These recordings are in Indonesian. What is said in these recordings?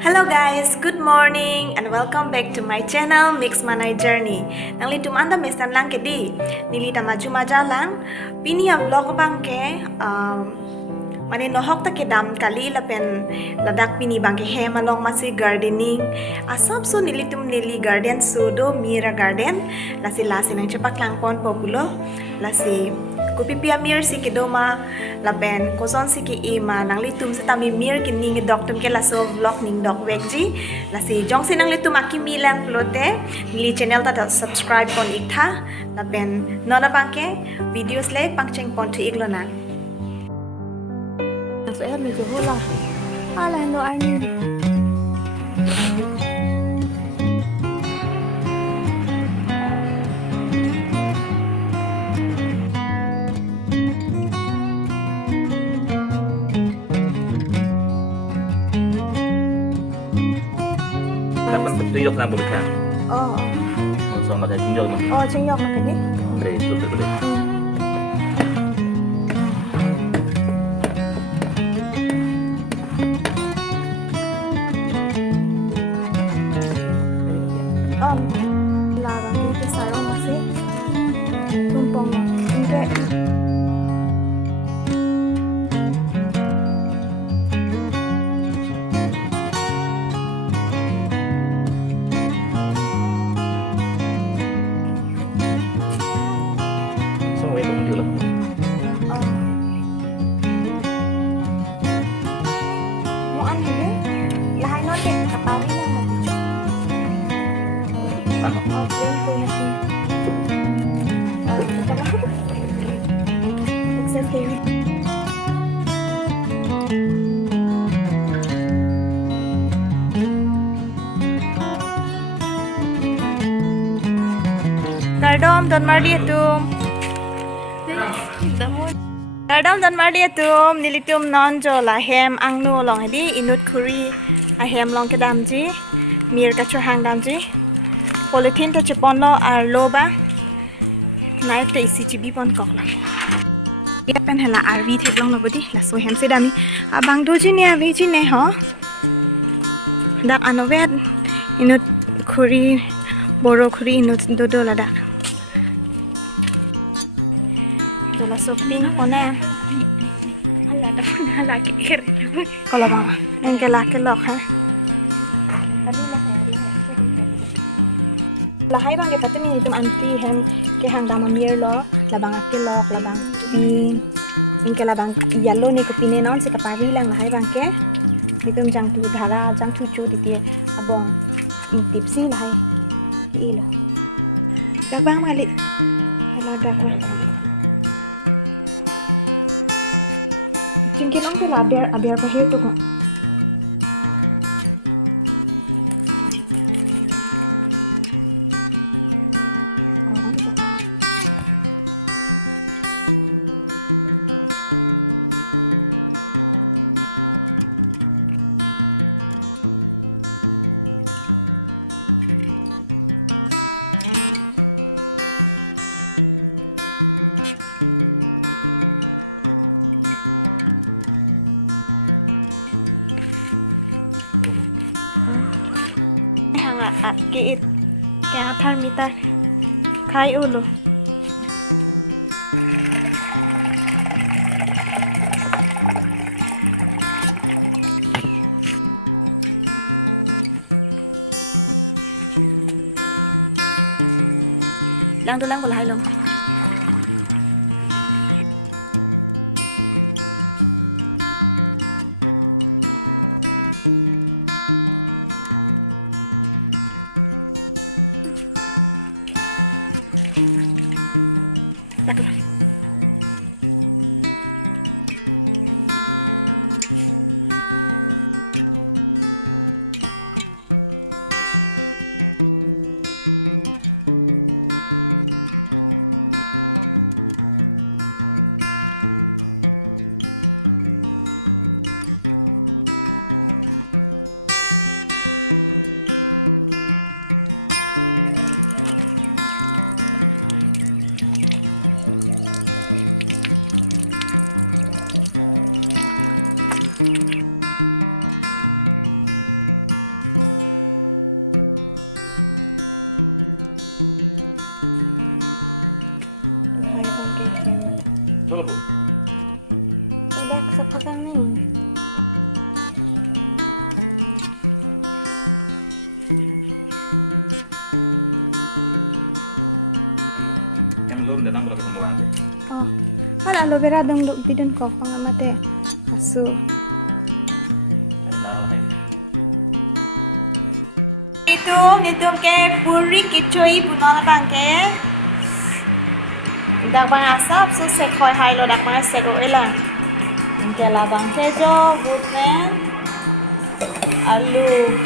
Hello guys, good morning and welcome back to my channel Mix Manai Journey. Nang litum anda mesan lang kedi, nilita maju majalang, pini ya vlog bangke, mane nohok ta kedam kali lapen ladak pini bangke he malong masi gardening. Asap so nilitum nili garden sudo mira garden, lasi nang cepak lang pon populo, lasi kupipia mir si kedoma laben koson si ki ima nang litum sa tami mir kini ngi doktum ke laso vlog ning dok wekji lasi jong si nang litum aki milang plote nili channel ta subscribe pon ikha laben nona bangke videos le pangcheng pon tu iglona so em mình hô là là no anh Dapat tunjuk na berikan. oh Langsung pakai tunjuk mah. oh chinh nhọc là cái đấy Boleh itu boleh. là bằng cái xài ông masih tumpong enggak Langsung itu tunjuk lah. mau ăn thì đấy là hai nó đẹp cả ba với nhau một chút lên tôi là gì cảm ơn It's okay. Kardom don mardi tum Kardom don mardi tum nilitum non jo la hem angnu long hedi inut khuri a hem long kedam ji mir ka hang dam ji polythene ta chepon lo ar loba knife ta icgb pon kok la ya pen hela rv thek long lo bodi la so hem se dami abang do ji ne ave ji ne ho dak anovet inut khuri boro khuri inut dodo la dak dola shopping pone hala ta pun hala cái kere kalau mama engkela kelok ha tadi lah lahai bang ke patemi tum anti hem ke hang dama mir lo labang kelok labang pin engkela bang yellow ni ko pine non se kapari lang lahai bang ke nitum jang tu dhara jang tu chu titie abong tipsi lahai ilo dak bang mali hello dak bang Cingkin om tu lah biar pahir tu kok. Orang tu tak. Hang at kiit kaya thar mita khai ulo lang tu lang boleh long Taklah. Hai bang ke hem. Coba bu. Udah sepakan nih. Em belum datang berapa pembuangan sih? Oh, kan aloe vera dong lu bidun ko pangamate. Asu. Nah, ini. Nitum ke puri kichoi punona bangke. Dak bang asap so sekhoi hai lo dak bang seko elang. Ingke la bangke jo butmen alu.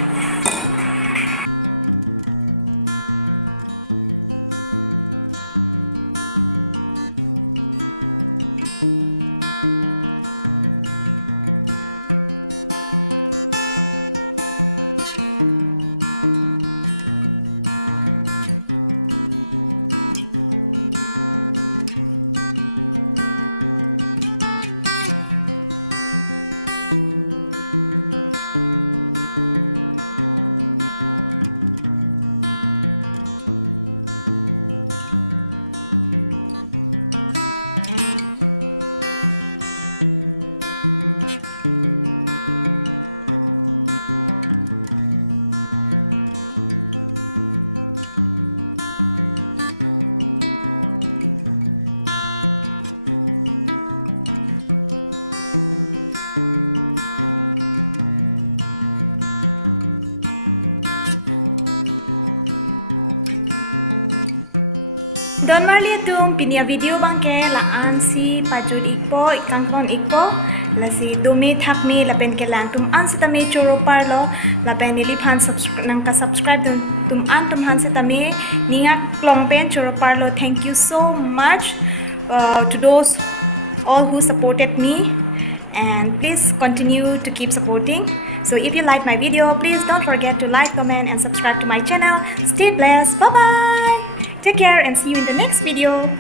Don marli tum pinia video bangke la ansi pajud ikpo ikangkron ikpo la si domi thakmi la pen ke lang tum ansi tame choro parlo la pen nili phan nang ka subscribe tum an tum han se tame ninga klong pen choro parlo. Thank you so much to those all who supported me, and please continue to keep supporting. So if you like my video, please don't forget to like, comment and subscribe to my channel. Stay blessed. Bye bye. Take care and see you in the next video.